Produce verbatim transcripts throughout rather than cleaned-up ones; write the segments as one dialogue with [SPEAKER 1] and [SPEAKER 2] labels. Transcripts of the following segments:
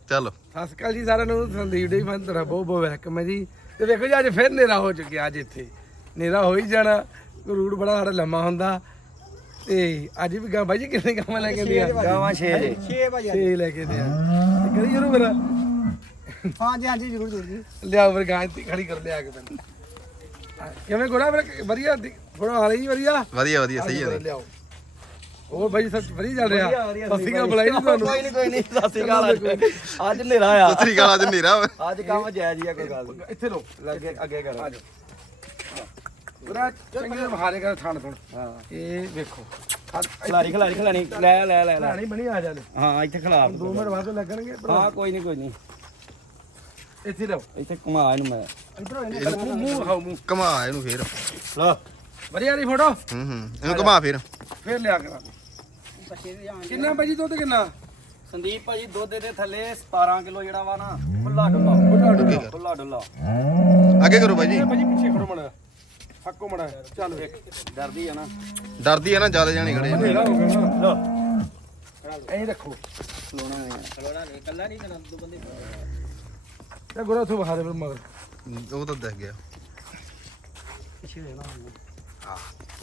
[SPEAKER 1] ਚਲੋ
[SPEAKER 2] ਸਤਿ ਸ਼੍ਰੀ ਅਕਾਲ ਜੀ ਸਾਰਿਆਂ ਨੂੰ। ਸੰਦੀਪ ਡੇ ਫਨ ਤੁਹਾਡਾ ਬਹੁਤ ਬਹੁਤ ਵੈਲਕਮ ਹੈ ਜੀ। ਤੇ ਵੇਖੋ ਜੀ ਅੱਜ ਫਿਰ ਹਨੇਰਾ ਹੋ ਚੁੱਕਿਆ। ਅੱਜ ਇੱਥੇ ਹਨੇਰਾ ਹੋ ਹੀ ਜਾਣਾ, ਰੂਟ ਬੜਾ ਸਾਡਾ ਲੰਮਾ ਹੁੰਦਾ। ਤੇ ਅੱਜ ਵੀ ਗਾਂ ਬਾਈ ਜੀ ਕਿੰਨੇ ਗਾਵਾਂ ਲੈ ਕੇ ਆਂਦੀਆਂ?
[SPEAKER 3] ਗਾਵਾਂ ਛੇ ਜੇ
[SPEAKER 2] ਛੇ ਵਜੇ ਛੇ ਲੈ ਕੇ ਆਂਦੇ ਆ। ਤੇ ਕਰੀ ਜਰੂਰ ਫਿਰ।
[SPEAKER 3] ਹਾਂਜੀ ਹਾਂਜੀ ਜ਼ਰੂਰ ਜ਼ਰੂਰ ਜੀ।
[SPEAKER 2] ਲਿਆਓ ਫਿਰ ਗਾਂ ਇੱਥੇ ਖੜੀ ਕਰ ਲਿਆ ਕੇ ਮੈਨੂੰ। ਕਿਵੇਂ ਗੋੜਾ ਫਿਰ ਵਧੀਆ ਗੋੜਾ ਆ ਰਹੀ ਵਧੀਆ
[SPEAKER 1] ਵਧੀਆ ਵਧੀਆ ਸਹੀ ਹੈ।
[SPEAKER 2] ਲਿਆਓ ਹੋਰ ਬਾਈ ਸਭ ਵਧੀਆ ਚੱਲ ਰਿਹਾ। ਸਤਿ ਸ਼੍ਰੀ ਅਕਾਲ ਬੁਲਾਈ ਨਹੀਂ ਤੁਹਾਨੂੰ।
[SPEAKER 3] ਕੋਈ ਨਹੀਂ ਕੋਈ ਨਹੀਂ ਸਤਿ ਸ਼੍ਰੀ ਅਕਾਲ। ਅੱਜ ਹਨੇਰਾ ਆ।
[SPEAKER 1] ਸਤਰੀ ਗਾਲਾਂ ਚ ਨੇਰਾ
[SPEAKER 3] ਅੱਜ ਕੰਮ ਜਾਇਜ਼ ਹੀ ਆ ਕੋਈ ਗੱਲ ਨਹੀਂ।
[SPEAKER 2] ਇੱਥੇ ਲੋ
[SPEAKER 3] ਲੱਗੇ ਅੱਗੇ ਕਰੋ।
[SPEAKER 2] ਪੂਰਾ ਚੰਗੇ ਬਹਾਰੇ ਕਰ ਥਾਣ ਥਣ। ਹਾਂ ਇਹ ਵੇਖੋ
[SPEAKER 3] ਖਲਾਰੀ ਖਲਾਰੀ ਖਲਾਣੀ ਲੈ ਲੈ ਲੈ ਲੈ
[SPEAKER 2] ਲਾਣੀ ਬਣੀ ਆ ਜਾਲੇ।
[SPEAKER 3] ਹਾਂ ਇੱਥੇ ਖਲਾ
[SPEAKER 2] ਦੋ ਮਿੰਟ ਬਾਅਦ ਲੱਗਣਗੇ।
[SPEAKER 3] ਹਾਂ ਕੋਈ ਨਹੀਂ ਕੋਈ ਨਹੀਂ
[SPEAKER 2] ਇੱਥੇ ਲਓ
[SPEAKER 3] ਇੱਥੇ ਘੁਮਾ ਇਹਨੂੰ ਮੈਂ
[SPEAKER 2] ਇਧਰੋਂ ਇਹਨੂੰ ਮੂੰਹ ਖਾਓ ਮੂੰਹ।
[SPEAKER 1] ਘਮਾ ਇਹਨੂੰ ਫੇਰ
[SPEAKER 3] ਲੋ
[SPEAKER 2] ਵਧੀਆ ਦੀ ਫੋਟੋ
[SPEAKER 1] ਹੂੰ ਹੂੰ ਇਹਨੂੰ ਘਮਾ ਫੇਰ
[SPEAKER 2] ਫੇਰ ਲਿਆ ਕਰਾਂ। ਕਿੰਨਾ ਭਾਜੀ ਦੁੱਧ ਕਿੰਨਾ?
[SPEAKER 3] ਸੰਦੀਪ ਭਾਜੀ ਦੁੱਧ ਦੇ ਥੱਲੇ ਸਤਾਰਾਂ ਕਿਲੋ ਜਿਹੜਾ ਵਾ ਨਾ ਖੁੱਲਾ ਡੁੱਲਾ
[SPEAKER 2] ਖੁੱਲਾ ਡੁੱਲਾ
[SPEAKER 3] ਖੁੱਲਾ ਡੁੱਲਾ।
[SPEAKER 1] ਅੱਗੇ ਕਰੋ ਬਾਈ ਜੀ।
[SPEAKER 2] ਇਹ ਭਾਜੀ ਪਿੱਛੇ ਖੜੋ ਮੜਾ ਹੱਕੋ ਮੜਾ ਚੱਲ ਵੇਖ
[SPEAKER 3] ਡਰਦੀ ਆ ਨਾ
[SPEAKER 1] ਡਰਦੀ ਆ ਨਾ ਜਿਆਦਾ ਜਾਣੇ ਖੜੇ
[SPEAKER 2] ਹਨੇਰਾ ਹੋ ਗਿਆ ਨਾ।
[SPEAKER 3] ਲੋ
[SPEAKER 2] ਐਂ ਰੱਖੋ
[SPEAKER 3] ਖਲੋਣਾ ਨਹੀਂ ਖਲੋਣਾ ਨਹੀਂ ਕੱਲਾ ਨਹੀਂ ਕਰਨਾ ਦੋ ਬੰਦੇ
[SPEAKER 2] ਇਹ ਗੋਰਾ ਉੱਥੋਂ ਬਹਾ ਦੇ ਫਿਰ ਮਗਰ।
[SPEAKER 1] ਉਹ ਤਾਂ ਦਿਖ ਗਿਆ।
[SPEAKER 3] ਪਿੱਛੇ ਰਹਿਣਾ
[SPEAKER 1] ਹਾਂ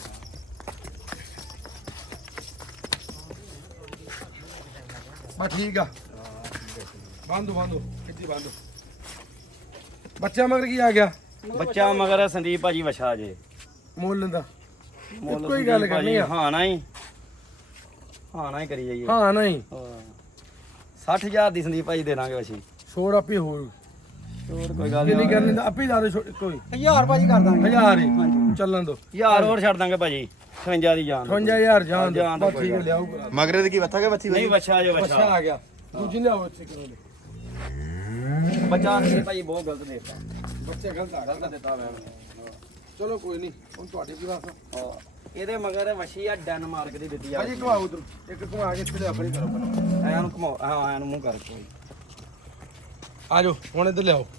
[SPEAKER 2] ਬਸ ਠੀਕ ਆ। ਬੰਦੋ ਬੰਦੋ ਕਿੱਥੇ ਬੰਦੋ। ਬੱਚਾ ਮਗਰ ਕੀ ਆ ਗਿਆ?
[SPEAKER 3] ਬੱਚਾ ਮਗਰ ਸੰਦੀਪ ਭਾਜੀ ਵਛਾ ਜੇ
[SPEAKER 2] ਮੁੱਲ ਦਾ
[SPEAKER 3] ਮੁੱਲ
[SPEAKER 2] ਇੱਕੋ ਹੀ ਗੱਲ
[SPEAKER 3] ਸੰਦੀਪ
[SPEAKER 2] ਕਰਨੀ ਆ।
[SPEAKER 3] ਭਾਜੀ, ਹਾਂ ਨਾ ਹੀ ਹਾਂ ਨਾ ਹੀ ਕਰੀ ਜਾਈਏ।
[SPEAKER 2] ਹਾਂ ਨਹੀਂ
[SPEAKER 3] ਸੱਠ ਹਜ਼ਾਰ ਦੀ ਸੰਦੀਪ ਭਾਜੀ ਦੇ ਦਾਂਗੇ ਵਛੀ।
[SPEAKER 2] ਛੋੜ ਆਪੇ ਹੋਰ
[SPEAKER 3] ਹੋਰ ਕੋਈ ਗੱਲ
[SPEAKER 2] ਕਿੰਨੀ
[SPEAKER 3] ਨਹੀਂ
[SPEAKER 2] ਕਰਨੀ ਦਾ ਆਪੇ ਲਾ ਦੇ ਕੋਈ
[SPEAKER 3] ਹਜ਼ਾਰ ਭਾਜੀ ਕਰ ਦਾਂਗੇ।
[SPEAKER 2] ਹਜ਼ਾਰ ਹੀ ਚੱਲਣ ਦੋ।
[SPEAKER 3] ਹਜ਼ਾਰ ਹੋਰ ਛੱਡ ਦਾਂਗੇ ਭਾਜੀ ਅਠਵੰਜਾ ਦੀ ਜਾਨ
[SPEAKER 2] ਅਠਵੰਜਾ ਹਜ਼ਾਰ ਜਾਨ ਦੋ।
[SPEAKER 3] ਜਾਨ ਦੋ
[SPEAKER 2] ਬਸ ਠੀਕ ਹੈ ਲਿਆਓ ਕਰਾ।
[SPEAKER 1] ਮਗਰੇ ਦੇ ਕੀ ਬੱਥਾ ਕੇ ਬੱਚੀ
[SPEAKER 3] ਨਹੀਂ ਵਛਾ ਜੋ
[SPEAKER 2] ਬੱਚਾ
[SPEAKER 3] ਵਛਾ
[SPEAKER 2] ਆ ਗਿਆ ਦੂਜੀ ਲਿਆਓ ਇੱਥੇ ਕਰੋ ਲੈ।
[SPEAKER 3] ਬੱਚਾ ਸੰਦੀਪ ਭਾਜੀ ਬਹੁਤ ਗਲਤ ਦੇਤਾ
[SPEAKER 2] ਬੱਚਾ ਗਲਤ ਆ
[SPEAKER 3] ਗਲਤ ਦਿੱਤਾ ਮੈਂ
[SPEAKER 2] ਚਲੋ ਕੋਈ ਨਹੀਂ ਹੁਣ ਤੁਹਾਡੀ ਕੀ ਵਾਸਾ।
[SPEAKER 3] ਇਹਦੇ ਮਗਰ ਵਛੀ ਆ ਡੈਨਮਾਰਕ ਦੀ ਦਿੱਤੀ ਆ
[SPEAKER 2] ਭਾਜੀ ਘੁਮਾਓ ਉਧਰ ਇੱਕ ਘੁਮਾ ਕੇ ਇੱਥੇ ਲਿਆ ਆਪਣੀ ਕਰੋ ਕਰੋ।
[SPEAKER 3] ਐ ਨੂੰ ਘਮਾਓ ਹਾਂ ਐ ਨੂੰ ਮੂੰਹ ਕਰ ਕੋਈ
[SPEAKER 2] ਆ ਜਾਓ ਹੁਣ ਇੱਧਰ ਲਿਆਓ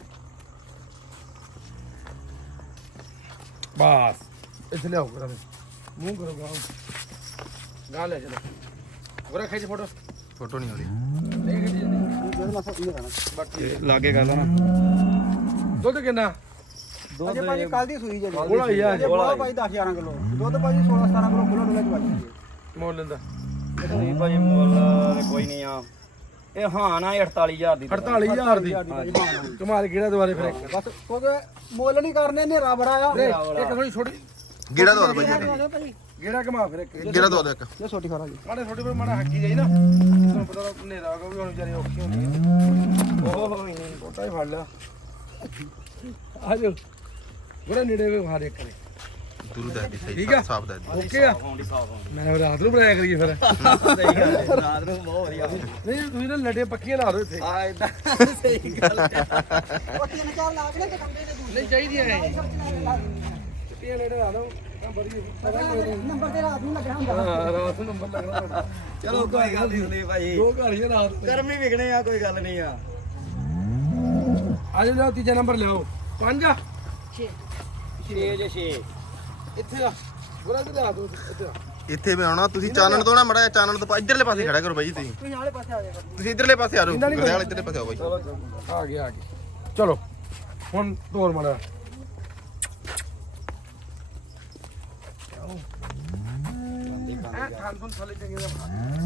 [SPEAKER 2] ਬਸ ਇੱਥੇ ਲਿਆਓ ਕਰਾ ਮੂੰਹ ਕਰੋ ਗਾਓ ਗਾ ਲੈ ਚਲੋ ਗੋਰਾ ਖਿੱਚ ਫੋਟੋ।
[SPEAKER 1] ਫੋਟੋ ਨਹੀਂ ਹੋ ਰਹੀ।
[SPEAKER 2] ਨਹੀਂ ਖਿੱਚ ਜਾਂਦੀ ਬਾਕੀ
[SPEAKER 3] ਲਾਗੇ ਕਰ ਲੈਣਾ
[SPEAKER 2] ਦੁੱਧ ਕਿੰਨਾ?
[SPEAKER 3] ਦੁੱਧ
[SPEAKER 4] ਭਾਜੀ ਕੱਲ ਦੀ ਸੂਈ ਜੇ
[SPEAKER 2] ਬੋਲਾ ਯਾਰ
[SPEAKER 4] ਜੇ ਬੋਲਾ ਭਾਜੀ ਦਸ ਗਿਆਰਾਂ ਕਿਲੋ ਦੁੱਧ ਭਾਜੀ ਸੋਲਾਂ ਸਤਾਰਾਂ ਕਿਲੋ ਖੁੱਲਾ ਡੁੱਲਾ ਚ ਵੱਜ
[SPEAKER 2] ਮੋਲ ਲੈਂਦਾ
[SPEAKER 3] ਸੰਦੀਪ ਭਾਜੀ ਮੁੱਲ ਤੇ ਕੋਈ ਨਹੀਂ ਆ। ਇਹ ਹਾਂ ਨਾ ਅੜਤਾਲੀ ਹਜ਼ਾਰ ਦੀ
[SPEAKER 2] ਅੜਤਾਲੀ ਹਜ਼ਾਰ ਦੀ ਕਮਾਲ ਕਿਹੜਾ ਦੁਆਰੇ ਫਿਰ ਇੱਕ
[SPEAKER 4] ਬਸ ਕਿਉਂਕਿ ਮੁੱਲ ਨਹੀਂ ਕਰਨੇ ਹਨੇਰਾ ਬੜਾ ਆ
[SPEAKER 2] ਰੇ, ਇੱਕ ਥੋੜੀ ਛੋਟੀ
[SPEAKER 1] ਗੇੜਾ ਦੋ ਬਾਈ ਜੀ।
[SPEAKER 4] ਭਾਜੀ
[SPEAKER 2] ਗੇੜਾ ਕਮਾ ਫਿਰ ਇੱਕ
[SPEAKER 1] ਗੇੜਾ ਦੋ ਇੱਕ
[SPEAKER 4] ਇਹ ਛੋਟੀ ਖਾਰਾ ਜੀ
[SPEAKER 2] ਮਾੜੇ ਛੋਟੇ ਪਰ ਮਾੜਾ ਹੱਕੀ ਜਾਈ ਨਾ ਤੁਹਾਨੂੰ ਪਤਾ ਹਨੇਰਾ ਹੋ ਗਿਆ ਵੀ ਹੁਣ ਵਿਚਾਰੇ ਔਖੀ ਹੁੰਦੀ ਹੈ। ਓਹ ਨਹੀਂ ਛੋਟਾ ਹੀ ਫੜ ਲਿਆ ਆ ਜਾਓ ਬੜਾ ਨੇੜੇ ਵੇ ਫਾੜੇ ਕਰੇ
[SPEAKER 1] ਦੂਰ ਦਾ ਦੀ
[SPEAKER 2] ਠੀਕ
[SPEAKER 1] ਸਹੀ
[SPEAKER 2] ਆ?
[SPEAKER 1] ਸਾਫ ਦਾ ਦੀ
[SPEAKER 2] ਓਕੇ ਆ
[SPEAKER 3] ਆਉਂਦੀ ਸਾਫ ਆਉਂਦੀ
[SPEAKER 2] ਮੈਂ ਰਾਤ ਨੂੰ ਬਣਾਇਆ ਕਰੀਏ ਫਿਰ
[SPEAKER 3] ਸਹੀ ਗੱਲ ਹੈ ਰਾਤ ਨੂੰ ਬਹੁਤ ਵਧੀਆ
[SPEAKER 2] ਨਹੀਂ ਤੁਸੀਂ ਨਾ ਲੱਡੇ ਪੱਕੀਆਂ ਲਾ ਦਿਓ ਇੱਥੇ
[SPEAKER 3] ਆ ਇਦਾਂ ਸਹੀ ਗੱਲ ਹੈ
[SPEAKER 4] ਉਹ ਤਿੰਨ ਚਾਰ ਲਾ ਕੇ ਤੇ ਕੰਡੇ ਦੇ
[SPEAKER 2] ਨਹੀਂ ਚਾਹੀਦੀਆਂ ਐ ਪੱਕੀਆਂ ਲੱਡੇ ਲਾ ਦਿਓ ਤਾਂ ਬੜੀ
[SPEAKER 4] ਨੰਬਰ ਤੇ ਰਾਤ ਨੂੰ ਲੱਗਣਾ ਹੁੰਦਾ
[SPEAKER 2] ਹਾਂ ਰਾਤ ਨੂੰ ਨੰਬਰ ਲੱਗਣਾ ਤੁਹਾਡਾ
[SPEAKER 3] ਚਲੋ ਕੋਈ ਗੱਲ ਨਹੀਂ ਸੰਦੀਪ ਭਾਜੀ
[SPEAKER 2] ਦੋ ਘਰ ਹੀ ਆ ਰਾਤ ਨੂੰ।
[SPEAKER 3] ਗਰਮੀ ਵਿਕਣੇ ਆ ਕੋਈ ਗੱਲ ਨਹੀਂ ਆ
[SPEAKER 2] ਆ ਜਾਓ ਤੀਜਾ ਨੰਬਰ ਲਿਆਓ ਪੰਜ ਆ
[SPEAKER 3] ਛੇ ਜੇ ਛੇ
[SPEAKER 2] ਇੱਥੇ ਆ ਬੁਰਾ ਤੇ ਲਿਆ ਦੋ ਇੱਥੇ ਆ
[SPEAKER 1] ਇੱਥੇ ਮੈਂ ਆਉਣਾ ਤੁਸੀਂ ਚਾਨਣ ਤੋਂ ਨਾ ਮੜਾ ਚਾਨਣ ਤੋਂ ਇਧਰਲੇ ਪਾਸੇ ਖੜਾ ਕਰੋ ਬਾਈ ਜੀ ਤੁਸੀਂ
[SPEAKER 4] ਤੁਸੀਂ ਨਾਲੇ ਪਾਸੇ ਆ ਜਾਏਗਾ
[SPEAKER 1] ਤੁਸੀਂ ਇਧਰਲੇ ਪਾਸੇ ਆ ਜਾਓ ਗਰਦਿਆਲ ਇਧਰਲੇ ਪਾਸੇ ਆਓ ਬਾਈ।
[SPEAKER 2] ਆ ਗਿਆ ਆ ਗਿਆ ਚਲੋ ਹੁਣ ਤੋਰ ਮੜਾ ਥੱਲੇ ਚੰਗੇ ਦਾ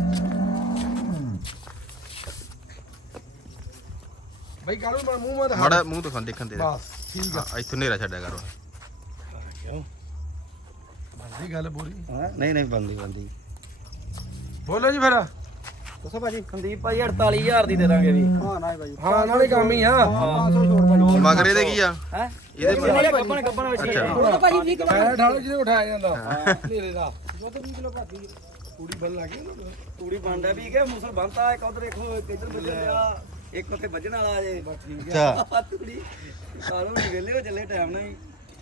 [SPEAKER 2] ਭਾਈ ਕਾਲੂ ਮਾ ਮੂੰਹ ਮਾ ਦਿਖਾ
[SPEAKER 1] ਮਾੜਾ ਮੂੰਹ ਤੋਂ ਦੇਖਣ ਦੇ ਦੇ।
[SPEAKER 2] ਬਸ ਠੀਕ ਆ
[SPEAKER 1] ਹਾਂ, ਇੱਥੋਂ ਹਨੇਰਾ ਛੱਡਿਆ ਕਰੋ।
[SPEAKER 2] ਕਿਉਂ ਬੰਦੀ ਗੱਲ ਬੋਲੀ
[SPEAKER 3] ਨਹੀਂ ਨਹੀਂ ਬੰਦੀ ਬੰਦੀ
[SPEAKER 2] ਬੋਲੋ ਜੀ ਫਿਰ
[SPEAKER 4] ਦੱਸੋ ਭਾਜੀ
[SPEAKER 3] ਸੰਦੀਪ ਭਾਜੀ ਅੜਤਾਲੀ ਹਜ਼ਾਰ ਦੀ ਦੇ ਦਾਂਗੇ ਵੀ
[SPEAKER 4] ਹਾਂ ਨਾ ਭਾਜੀ
[SPEAKER 2] ਹਾਂ ਨਾਲੇ ਕੰਮ ਹੀ ਆ
[SPEAKER 4] ਪੰਜ ਸੌ ਛੋੜ ਭਾਜੀ
[SPEAKER 1] ਮਗਰੇ ਦੇ ਕੀ ਆ
[SPEAKER 3] ਹੈ
[SPEAKER 1] ਇਹਦੇ
[SPEAKER 3] ਇਹਦੇ ਗੱਬਣ ਗੱਬਣ ਵਿੱਚ
[SPEAKER 1] ਅੱਛਾ।
[SPEAKER 4] ਦੁੱਧ ਭਾਜੀ ਵੀਹ ਕਿਲੋ
[SPEAKER 2] ਐ ਠਾਲੋ ਜਿਹਦੇ ਉਠਾਇਆ ਜਾਂਦਾ ਹਨੇਰੇ ਦਾ
[SPEAKER 4] ਦੁੱਧ ਵੀਹ ਕਿਲੋ ਭਾਜੀ
[SPEAKER 2] ਕੁੜੀ ਬਣ ਲੱਗੀ ਨਾ
[SPEAKER 3] ਤੂੜੀ ਬੰਦਾ ਵੀ ਕਿ ਮੁਸਲ ਬੰਦਾ ਇੱਕ ਉਧਰ ਦੇਖੋ ਇੱਧਰ ਵੱਜਿਆ ਇੱਕ ਉੱਥੇ ਵੱਜਣ ਵਾਲਾ ਜੇ
[SPEAKER 1] ਅੱਛਾ
[SPEAKER 3] ਆ ਤੂੜੀ ਕਾਲੂ ਨਹੀਂ ਵੇਲੇ ਹੋ ਚੱਲੇ ਟਾਈਮ ਨਾਲ ਹੀ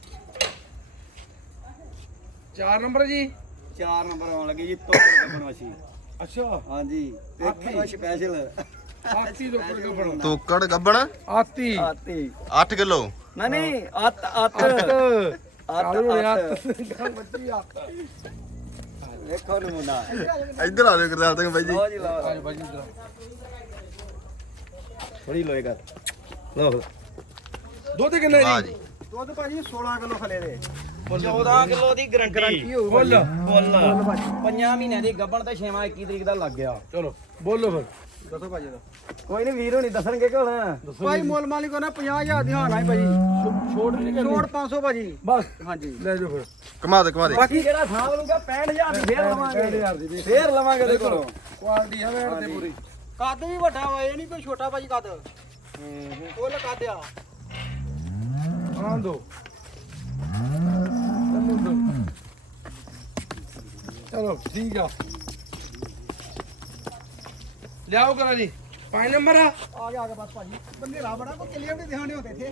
[SPEAKER 2] ਚਾਰ ਨੰਬਰ ਜੀ
[SPEAKER 3] ਚਾਰ ਨੰਬਰ ਆਉਣ ਲੱਗੇ ਜੀ ਤੋੜ ਗੱਬਣ ਵਸੀ
[SPEAKER 2] ਅੱਛਾ
[SPEAKER 3] ਹਾਂਜੀ ਦੇਖੋ ਸਪੈਸ਼ਲ
[SPEAKER 2] ਆਤੀ ਦੋ ਕਰ ਬਣਾ
[SPEAKER 1] ਤੋਕੜ ਗੱਬਣ
[SPEAKER 2] ਆਤੀ
[SPEAKER 3] ਆਤੀ
[SPEAKER 1] ਅੱਠ ਕਿਲੋ
[SPEAKER 3] ਨਾ ਨਹੀਂ ਅੱਤ ਅੱਤ
[SPEAKER 2] ਕਾਲੂ ਨੇ
[SPEAKER 3] ਅੱਤ
[SPEAKER 2] ਆਤ ਬੱਚੀ ਆਤ
[SPEAKER 3] ਦੇਖੋ ਨਮੂਨਾ
[SPEAKER 1] ਇੱਧਰ ਆ ਜਾਓ ਗਰਦਾਲ ਤੱਕ ਬਾਈ ਜੀ।
[SPEAKER 3] ਲਓ ਜੀ ਲਓ
[SPEAKER 2] ਆਜੋ ਬਾਜੀ ਇਧਰ
[SPEAKER 3] ਥੋੜੀ ਲੋਏ ਕਰ ਲੋ
[SPEAKER 2] ਦੁੱਧ ਕਿੰਨਾ
[SPEAKER 1] ਵਾਹ
[SPEAKER 2] ਜੀ
[SPEAKER 1] ਜੀ
[SPEAKER 4] ਦੁੱਧ ਭਾਜੀ ਸੋਲਾਂ ਕਿਲੋ ਥੱਲੇ ਦੇ
[SPEAKER 3] ਚੌਦਾਂ ਕਿਲੋ ਦੀ ਗਰੰਟੀ
[SPEAKER 2] ਫੁੱਲ
[SPEAKER 3] ਫੁੱਲ ਪੰਜਾਂ ਮਹੀਨਿਆਂ ਦੀ ਗੱਭਣ ਤੇ ਛੇਵਾਂ ਇੱਕੀ ਤਰੀਕ ਦਾ ਲੱਗ ਗਿਆ
[SPEAKER 2] ਚਲੋ ਬੋਲੋ ਫਿਰ
[SPEAKER 4] ਦੱਸੋ ਭਾਜੀ ਦਾ
[SPEAKER 3] ਕੋਈ ਨਹੀਂ ਵੀਰ ਹੋਣੀ ਦੱਸਣਗੇ ਕਿ ਹੁਣ
[SPEAKER 4] ਭਾਈ ਮੁੱਲ ਮਾਲਿਕ ਹੋਣਾ ਪੰਜਾਹ ਹਜ਼ਾਰ ਦੀ ਹਾਨਾ ਹੈ ਭਾਜੀ
[SPEAKER 2] ਛੋਟ ਨਹੀਂ ਕਰਨੀ
[SPEAKER 4] ਛੋੜ ਪੰਜ ਸੌ ਭਾਜੀ
[SPEAKER 2] ਬਸ
[SPEAKER 4] ਹਾਂਜੀ
[SPEAKER 2] ਲੈ ਜਾਓ ਫਿਰ
[SPEAKER 1] ਕਮਾ ਦੇ ਕਮਾ ਦੇ
[SPEAKER 3] ਬਾਕੀ ਜਿਹੜਾ ਸਾਂਭ ਲੂਗਾ ਪੈਂਹਠ ਹਜ਼ਾਰ ਦੀ ਫੇਰ ਲਵਾਂਗੇ
[SPEAKER 2] ਪੈਂਹਠ ਹਜ਼ਾਰ ਦੀ
[SPEAKER 3] ਫੇਰ ਲਵਾਂਗੇ ਦੇ ਕੋਲੋਂ
[SPEAKER 2] ਕੁਆਲਿਟੀ ਹੈ ਵੇੜ ਤੇ ਪੂਰੀ
[SPEAKER 4] ਕੱਦ ਵੀ ਵੱਡਾ ਵਾ ਇਹ ਨਹੀਂ ਕੋਈ ਛੋਟਾ ਭਾਜੀ ਕੱਦ ਫੁੱਲ ਕੱਦ ਆ
[SPEAKER 2] ਆਂ ਦੋ ਚੱਲੋ ਦੋ। ਚਲੋ ਠੀਕ ਆ ਲਿਆਓ ਕਰਾ ਜੀ ਪੰਜ ਨੰਬਰ ਆ
[SPEAKER 4] ਆ ਗਿਆ ਆ ਗਿਆ ਬਸ ਭਾਜੀ ਬੰਦੇ ਰਾ ਬੜਾ ਕੋ ਕਿਲੀਅਰ ਵੀ ਦਿਖਾਣੇ ਹੁੰਦੇ ਥੇ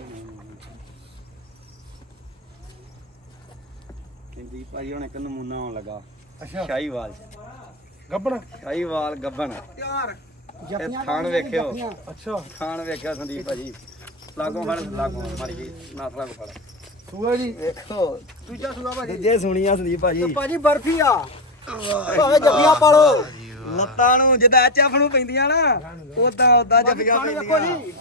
[SPEAKER 3] ਕਹਿੰਦੀ ਭਾਈ ਹੁਣ ਇੱਕ ਨਮੂਨਾ ਆਉਣ ਲੱਗਾ
[SPEAKER 2] ਅੱਛਾ
[SPEAKER 3] ਸ਼ਾਹੀਵਾਲ
[SPEAKER 2] ਗੱਬਣਾ
[SPEAKER 3] ਸ਼ਾਹੀਵਾਲ ਗੱਭਣ
[SPEAKER 4] ਤਿਆਰ
[SPEAKER 3] ਇਹ ਥਾਣ ਵੇਖਿਓ
[SPEAKER 2] ਅੱਛਾ
[SPEAKER 3] ਥਾਣ ਵੇਖਿਓ ਸੰਦੀਪ ਭਾਜੀ ਲਾਗੋਂ ਫੜ ਲਾਗੋਂ ਮਾਰੀ ਜੀ ਨਾ ਲਾਗੋਂ ਫੜ
[SPEAKER 2] ਸੂਆ ਜੀ
[SPEAKER 3] ਵੇਖੋ
[SPEAKER 4] ਦੂਜਾ ਸੂਆ ਭਾਜੀ
[SPEAKER 3] ਜੇ ਸੁਣੀਆ ਸੰਦੀਪ ਭਾਜੀ
[SPEAKER 4] ਤੇ ਭਾਜੀ ਬਰਫੀ ਆ ਭਾਵੇਂ ਜੱਫੀਆਂ ਪਾਲੋ
[SPEAKER 3] ਲੱਤਾਂ ਨੂੰ ਜਿੱਦਾਂ ਐਚਐਫ ਨੂੰ ਪੈਂਦੀਆਂ ਨਾ ਉਦਾਂ ਉਦਾਂ ਜੱਫੀਆਂ
[SPEAKER 4] ਖਾਣ ਵੇਖੋ
[SPEAKER 3] ਪੈਂਦੀਆਂ
[SPEAKER 4] ਜੀ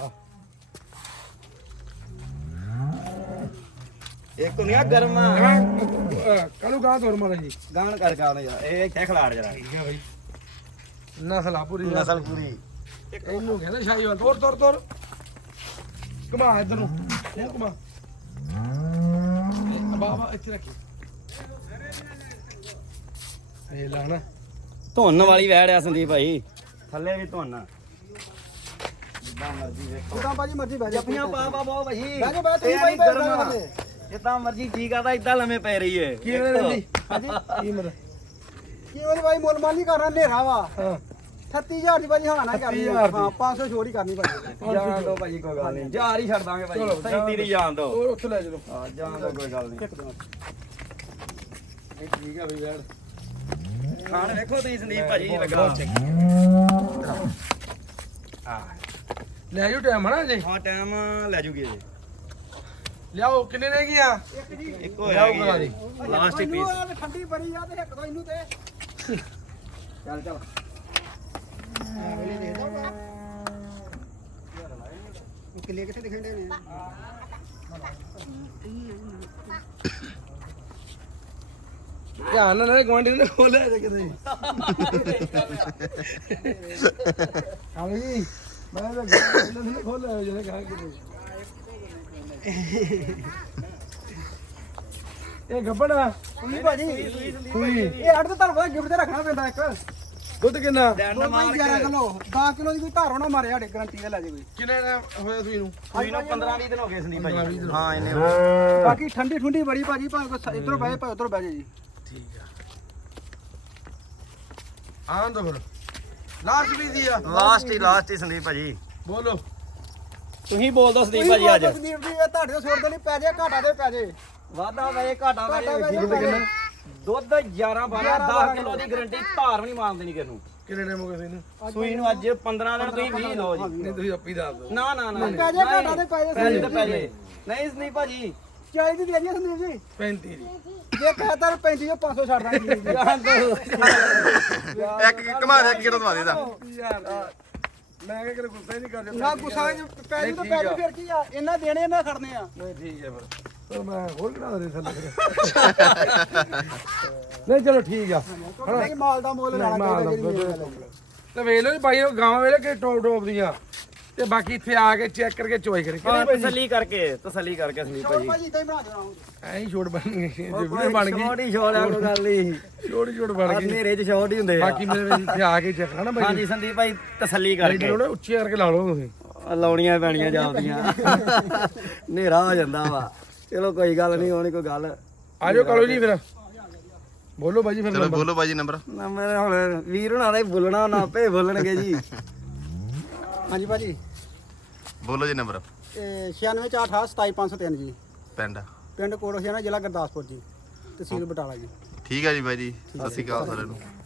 [SPEAKER 3] ਇੱਕ ਹੁੰਦੀਆਂ ਗਰਮਾ
[SPEAKER 2] ਕਾਲੂ ਗਾਂ ਤੋਰ ਮਾਰਾ ਜੀ
[SPEAKER 3] ਗਾਣ ਕਰ ਗਾਣ ਯਾਰ ਇਹ ਇੱਥੇ ਖਿਲਾੜ ਜਰਾ
[SPEAKER 2] ਠੀਕ ਹੈ ਭਾਈ ਨਸਲ ਆ ਪੂਰੀ
[SPEAKER 3] ਨਸਲ ਪੂਰੀ
[SPEAKER 2] ਇਹਨੂੰ ਕਹਿੰਦੇ ਸ਼ਾਹੀਵਾਲ ਤੋਰ ਤੋਰ ਤੋਰ ਘੁਮਾ ਇੱਧਰ ਨੂੰ ਇਹ ਘੁਮਾ ਇਹ ਬਾਬਾ ਇੱਥੇ ਰੱਖੀ ਇਹ ਲਾਣਾ
[SPEAKER 3] ਧੁੰਨ ਵਾਲੀ ਵੈੜ ਆ ਸੰਦੀਪ ਭਾਈ ਥੱਲੇ ਵੀ ਧੁੰਨ ਜਿੱਦਾਂ ਮਰਜ਼ੀ ਵੇਖੋ
[SPEAKER 4] ਜਿੱਦਾਂ ਭਾਜੀ ਮਰਜ਼ੀ ਬਹਿ ਜਾ
[SPEAKER 3] ਜੱਫੀਆਂ ਪਾ ਪਾ ਬਹੁਤ ਭਾਈ
[SPEAKER 4] ਬਹਿ ਜਾ ਬਹਿ
[SPEAKER 3] ਇਹ
[SPEAKER 4] ਤੁਸੀਂ ਭਾਈ
[SPEAKER 3] ਵੀ
[SPEAKER 4] ਬਹਿ
[SPEAKER 3] ਗਰਮ ਆ।
[SPEAKER 4] ਜਾ
[SPEAKER 3] ਜਿੱਦਾਂ ਮਰਜ਼ੀ ਠੀਕ ਆ ਤਾਂ ਇਦਾਂ ਲੰਮੇ ਪੈ ਰਹੀ ਏ
[SPEAKER 2] ਕੀ ਇਹਨਾਂ ਦੀ
[SPEAKER 4] ਹਾਂਜੀ
[SPEAKER 2] ਕੀ ਮਰ
[SPEAKER 4] ਕੀ ਵਾਲੀ ਭਾਈ ਮੁੱਲ ਮਾਲੀ ਕਰਨਾ ਹਨੇਰਾ ਵਾ
[SPEAKER 2] ਹਾਂ
[SPEAKER 4] ਅਠੱਤੀ ਹਜ਼ਾਰ ਦੀ ਭਾਜੀ ਹਾਨਾ ਕਰਨੀ
[SPEAKER 2] ਅਠੱਤੀ ਹਜ਼ਾਰ ਦੀ।
[SPEAKER 4] ਹਾਂ ਪੰਜ ਸੌ ਛੋੜ ਹੀ ਕਰਨੀ ਭਾਜੀ
[SPEAKER 3] ਜਾਣ ਦੋ ਭਾਜੀ ਕੋਈ ਗੱਲ ਨਹੀਂ ਜਾਰ ਹੀ ਛੱਡ ਦਾਂਗੇ ਭਾਈ
[SPEAKER 2] ਚਲੋ,
[SPEAKER 3] ਸੈਂਤੀ ਦੀ ਜਾਣ ਦੋ
[SPEAKER 2] ਉਹ ਉੱਥੇ ਲੈ ਚਲੋ
[SPEAKER 3] ਹਾਂ ਜਾਣ ਦੋ ਕੋਈ ਗੱਲ ਨਹੀਂ
[SPEAKER 2] ਇਹ ਠੀਕ ਆ ਵੀ ਬੈਠ
[SPEAKER 3] ਖਾਣ ਵੇਖੋ ਤੁਸੀਂ ਸੰਦੀਪ ਭਾਜੀ ਲੱਗਾ
[SPEAKER 2] ਲੈ ਜਾਓ ਟਾਈਮ ਹਨਾ ਜੀ
[SPEAKER 3] ਹਾਂ ਟਾਈਮ ਲੈ ਜੂਗੀ ਜੀ
[SPEAKER 2] ਲਿਆਓ ਕਿੰਨੇ ਰਹਿ ਗਈਆਂ
[SPEAKER 4] ਇੱਕ ਜੀ
[SPEAKER 3] ਇੱਕ ਹੋ
[SPEAKER 2] ਲਿਆਓ ਕਰਾ
[SPEAKER 3] ਜਾਏਗੀ
[SPEAKER 2] ਦੀ
[SPEAKER 3] ਲਾਸਟ
[SPEAKER 4] ਇਹਨੂੰ
[SPEAKER 3] ਪੀਸ
[SPEAKER 4] ਆ ਠੰਡੀ ਬੜੀ ਆ ਤੇ ਇੱਕ ਦੋ ਇਹਨੂੰ ਤੇ
[SPEAKER 3] ਚੱਲ ਚੱਲ
[SPEAKER 4] ਉਹ ਕਿੱਲੇ ਕਿੱਥੇ ਦਿਖਣ ਦੇ ਨੇ
[SPEAKER 2] ਧਿਆਨ ਨਾਲ ਗਵਾਂਢੀ ਨੇ ਖੋਲਿਆ ਜੇ ਕਿਤੇ ਹਾਂ ਜੀ ਮੈਂ ਤਾਂ ਗਵਾਂਢੀ ਨੇ ਖੋਲਿਆ ਜਿਹੜੇ ਕਹਾ ਕਿਤੇ ਇਹ ਗੱਬੜਾ
[SPEAKER 4] ਸੁਣੀ ਭਾਜੀ
[SPEAKER 2] ਸੂਈ
[SPEAKER 4] ਇਹ ਅੱਡ ਤਾਂ ਤੁਹਾਨੂੰ ਪਤਾ ਗਿਫਟ ਤੇ ਰੱਖਣਾ ਪੈਂਦਾ ਇੱਕ
[SPEAKER 2] ਦੁੱਧ ਕਿੰਨਾ
[SPEAKER 3] ਡੈਂਡ
[SPEAKER 4] ਦੋ
[SPEAKER 3] ਮਾਰ
[SPEAKER 4] ਭਾਈ
[SPEAKER 3] ਕੇ
[SPEAKER 4] ਗਿਆਰਾਂ ਕਿਲੋ ਦਸ ਕਿਲੋ ਦੀ ਕੋਈ ਧਾਰੋ ਨਾ ਮਾਰੇ ਸਾਡੇ ਗਰੰਟੀ ਤੇ ਲੈ ਜੇ ਕੋਈ
[SPEAKER 2] ਕਿੰਨੇ ਟਾਈਮ ਹੋਇਆ ਸੂਈ ਨੂੰ
[SPEAKER 3] ਸੂਈ ਨੂੰ ਪੰਦਰਾਂ ਵੀਹ ਦਿਨ ਹੋ ਗਏ ਸੰਦੀਪ
[SPEAKER 2] ਪੰਦਰਾਂ ਵੀਹ
[SPEAKER 3] ਭਾਜੀ
[SPEAKER 2] ਦਿਨ।
[SPEAKER 3] ਹਾਂ ਇਹਨੇ
[SPEAKER 4] ਬਾਕੀ ਠੰਡੀ ਠੁੰਡੀ ਬੜੀ ਭਾਜੀ ਭਾਵੇਂ ਕੋਈ ਇਧਰੋਂ ਬਹਿ ਭਾਵੇਂ ਉਧਰੋਂ ਬਹਿ ਜੇ ਜੀ
[SPEAKER 2] ਠੀਕ ਆ ਆਂ ਦੋ ਫਿਰ ਲਾਸਟ ਵੀ ਦੀ ਆ
[SPEAKER 3] ਲਾਸਟ ਹੀ ਲਾਸਟ ਹੀ ਸੰਦੀਪ ਭਾਜੀ
[SPEAKER 2] ਬੋਲੋ
[SPEAKER 3] ਤੁਸੀਂ ਬੋਲ ਦੋ ਸੰਦੀਪ
[SPEAKER 4] ਤੁਸੀਂ
[SPEAKER 3] ਭਾਜੀ ਅੱਜ
[SPEAKER 4] ਬੋਲੋ ਸੰਦੀਪ ਜੀ ਇਹ ਤੁਹਾਡੇ ਤੋਂ ਸੁਰ ਦੇ ਨਹੀਂ ਪੈ ਜੇ ਘਾਟਾ ਦੇ ਪੈ ਜੇ
[SPEAKER 3] ਵਾਦਾ ਵੇ ਘਾਟਾ ਵੇ
[SPEAKER 4] ਘਾਟਾ ਵੇ
[SPEAKER 3] ਦੁੱਧ
[SPEAKER 4] ਜੀ।
[SPEAKER 3] ਕਿੰਨਾ ਦੁੱਧ ਗਿਆਰਾਂ ਬਾਰਾਂ ਦਸ ਕਿਲੋ ਦੀ ਗਾਰੰਟੀ ਧਾਰ ਵੀ ਨਹੀਂ ਮਾਰਦੇ ਨਹੀਂ ਕਿਸ ਨੂੰ
[SPEAKER 2] ਕਿੰਨੇ ਟਾਈਮ ਹੋ ਗਏ ਸੂਈ ਨੂੰ
[SPEAKER 3] ਸੂਈ ਨੂੰ ਅੱਜ ਪੰਦਰਾਂ ਦਿਨ ਤੁਸੀਂ ਵੀਹ ਲਓ ਜੀ
[SPEAKER 2] ਨਹੀਂ ਤੁਸੀਂ ਆਪੀ ਦੱਸ ਦਿਓ
[SPEAKER 3] ਨਾ ਨਾ ਨਾ
[SPEAKER 4] ਪੈ ਜੇ ਘਾਟਾ ਤੇ ਪੈ ਜੇ
[SPEAKER 3] ਪੈਸੇ
[SPEAKER 4] ਸੰਦੀਪ
[SPEAKER 3] ਤੇ ਪੈ ਜੇ ਨਹੀਂ ਸੰਦੀਪ ਭਾਜੀ
[SPEAKER 4] ਚਾਲੀ ਦੀ ਦੇ ਜੀ ਸੰਦੀਪ ਜੀ
[SPEAKER 2] ਪੈਂਤੀ ਦੀ
[SPEAKER 4] ਜੇ ਕਹਤਾ ਪੈਂਤੀ ਜੋ ਪੰਜ ਸੌ ਛੱਡ ਦਾਂਗੇ ਸੰਦੀਪ ਜੀ
[SPEAKER 3] ਜਾਣ ਦੋ
[SPEAKER 1] ਇੱਕ ਕਮਾ ਦੇ ਇੱਕ ਕਿਹੜਾ ਦਵਾ ਦੇਦਾ
[SPEAKER 2] ਯਾਰ ਮੈਂ ਕਿਹਾ ਕਿ ਗੁੱਸਾ ਹੀ ਨਹੀਂ ਕਰ
[SPEAKER 4] ਨਾ ਗੁੱਸਾ ਜੇ ਪੈ ਜੂ ਤਾਂ ਪੈ ਜੂ ਫਿਰ ਕੀ ਆ ਇਹਨਾਂ ਦੇਣੇ ਇਹਨਾਂ ਖੜਨੇ ਆ
[SPEAKER 2] ਨਹੀਂ ਠੀਕ ਹੈ ਫਿਰ ਚਲੋ ਮੈਂ ਹੋਰ ਕਿਹੜਾ ਦੇ ਥੱਲੇ ਨਹੀਂ ਚਲੋ ਠੀਕ ਆ
[SPEAKER 4] ਨਹੀਂ ਮਾਲ ਦਾ ਮੁੱਲ ਲੈਣਾ
[SPEAKER 2] ਮਾਲ ਦਾ
[SPEAKER 4] ਚਾਹੀਦਾ ਜਿਹੜੀ
[SPEAKER 2] ਦੁੱਧ
[SPEAKER 4] ਮੇਨ ਗੱਲ ਹੈ।
[SPEAKER 2] ਤੇ ਵੇਖ ਲਓ ਜੀ ਬਾਈ ਉਹ ਗਾਵਾਂ ਵੇਲੇ ਕਿ ਟੋਪ ਟੋਪ ਦੀਆਂ ਤੇ ਬਾਕੀ ਇੱਥੇ ਆ ਕੇ ਚੈੱਕ ਕਰਕੇ ਚੋਈ ਕਰੇ
[SPEAKER 3] ਹਾਂ
[SPEAKER 2] ਕਿਹੜੀ
[SPEAKER 3] ਤਸੱਲੀ ਕਰਕੇ ਤਸੱਲੀ ਕਰਕੇ ਸੰਦੀਪ
[SPEAKER 4] ਚਲੋ
[SPEAKER 3] ਭਾਜੀ
[SPEAKER 4] ਭਾਜੀ ਇਦਾਂ ਹੀ ਬਣਾ ਦੇਣਾ ਹੁਣ।
[SPEAKER 2] ਐਂ ਹੀ ਛੋਟ ਬਣ ਗਈ ਜੇ ਵੀਡੀਓ ਬਣ ਗਈ
[SPEAKER 3] ਛੋਟੀ ਛੋੜ ਆ ਕੋਈ ਗੱਲ ਨਹੀਂ
[SPEAKER 2] ਛੋਟੀ ਛੋਟ ਬਣ
[SPEAKER 3] ਆ
[SPEAKER 2] ਗਈ
[SPEAKER 3] ਹਨੇਰੇ 'ਚ ਛੋਟ ਹੀ ਹੁੰਦੇ ਆ
[SPEAKER 2] ਬਾਕੀ ਮੇਰੇ ਵਿੱਚ ਇੱਥੇ ਆ ਕੇ ਚੈੱਕ ਕਰਨਾ ਬਾਈ
[SPEAKER 3] ਹਾਂਜੀ ਸੰਦੀਪ ਭਾਈ ਤਸੱਲੀ
[SPEAKER 2] ਕਰਕੇ
[SPEAKER 3] ਕਰਕੇ
[SPEAKER 2] ਥੋੜਾ ਉੱਚੀ ਕਰਕੇ ਲਾ ਲਓ ਤੁਸੀਂ
[SPEAKER 3] ਲਾਉਣੀਆਂ ਪੈਣੀਆਂ ਜਾਂਦੀਆਂ ਹਨੇਰਾ ਹੋ ਜਾਂਦਾ ਵਾ ਚਲੋ ਕੋਈ ਗੱਲ ਨਹੀਂ ਹੋਣੀ ਕੋਈ ਗੱਲ
[SPEAKER 2] ਆ ਜਾਓ ਕਾਲੋ ਜੀ ਫਿਰ ਬੋਲੋ ਬਾਈ ਜੀ ਫਿਰ
[SPEAKER 1] ਚਲੋ
[SPEAKER 2] ਨੰਬਰ
[SPEAKER 1] ਬੋਲੋ ਬਾਜੀ ਨੰਬਰ
[SPEAKER 3] ਨਾ ਮੇਰੇ ਹੁਣ ਵੀਰ ਹੁਣਾਂ ਦਾ ਹੀ ਬੋਲਣਾ ਨਾ ਆਪੇ ਬੋਲਣਗੇ ਜੀ
[SPEAKER 4] ਹਾਂਜੀ ਭਾਜੀ
[SPEAKER 1] ਬੋਲੋ ਜੀ ਨੰਬਰ
[SPEAKER 4] ਇਹ ਛਿਆਨਵੇਂ ਚਾਰ ਅਠਾਹਠ ਸਤਾਈ ਪੰਜ ਸੌ ਤਿੰਨ ਜੀ
[SPEAKER 1] ਪਿੰਡ
[SPEAKER 4] ਪਿੰਡ ਕੋਟਖਿਆਣਾ ਜ਼ਿਲ੍ਹਾ ਗੁਰਦਾਸਪੁਰ ਜੀ ਤਹਿਸੀਲ ਬਟਾਲਾ ਜੀ
[SPEAKER 1] ਠੀਕ ਹੈ ਜੀ ਬਾਈ ਜੀ ਸਤਿ ਸ਼੍ਰੀ ਅਕਾਲ ਸਾਰਿਆਂ ਨੂੰ